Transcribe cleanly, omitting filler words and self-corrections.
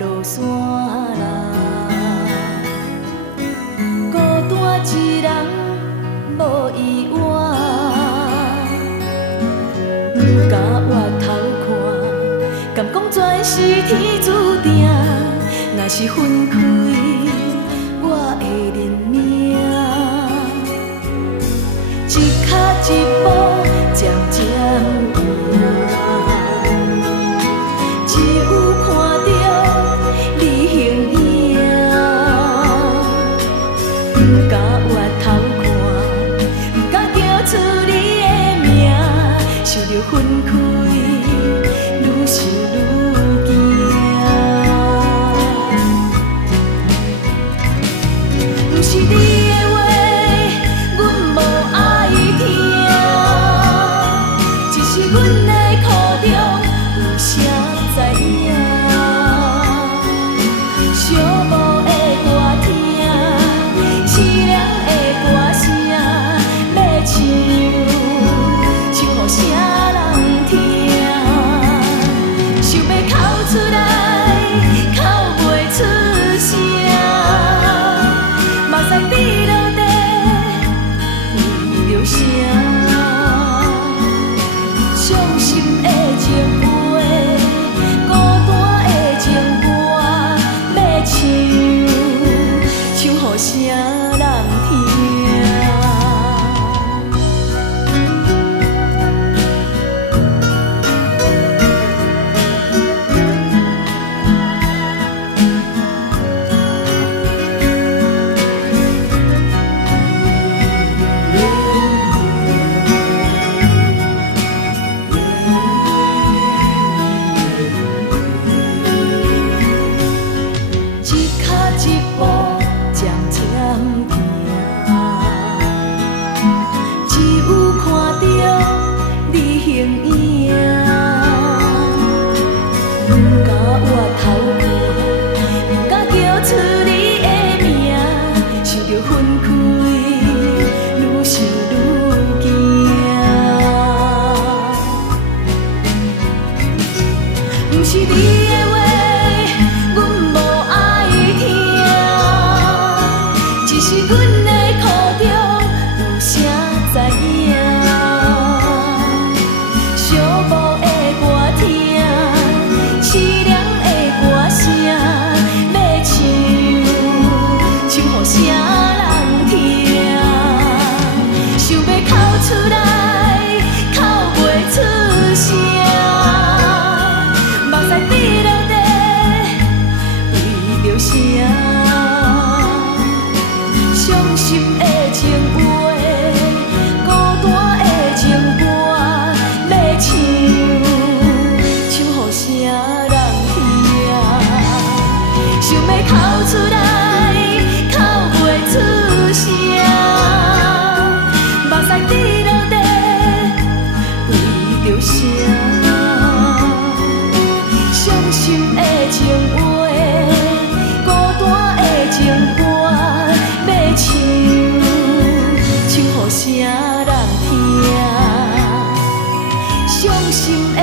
落山啦。孤单一人无依偎，不敢回头看，敢讲全是天注定。若是分开，我会认命。一脚一步，渐渐行，只有看到你形影，不敢回头看，不敢叫出你的名，想着分开，愈想愈惊。不是你的话，阮无爱听，只是阮的苦中有谁知影？寂寞的歌听，凄凉的歌声，要唱，唱予啥人听？想要哭出来，哭袂出声，目屎滴落地，为着啥？伤心的情话，孤单的情歌，要唱，唱予啥人听？一脚一步，渐渐行，只有看到你形影，不敢回头看，不敢叫出你的名，想着分开，愈想愈惊。不是你的话，阮无爱听，只是阮的苦中有谁知影？寂寞的歌听，凄凉的歌声，要唱，唱予啥人听？想要哭出来，哭袂出声，目屎滴落地，为着啥？伤心的情话，孤单的情歌，要唱，唱予啥人听？想要哭出来，哭袂出声，目屎滴落地，为着啥？伤心的情话，孤单的情歌，要唱，唱予啥人听？伤心的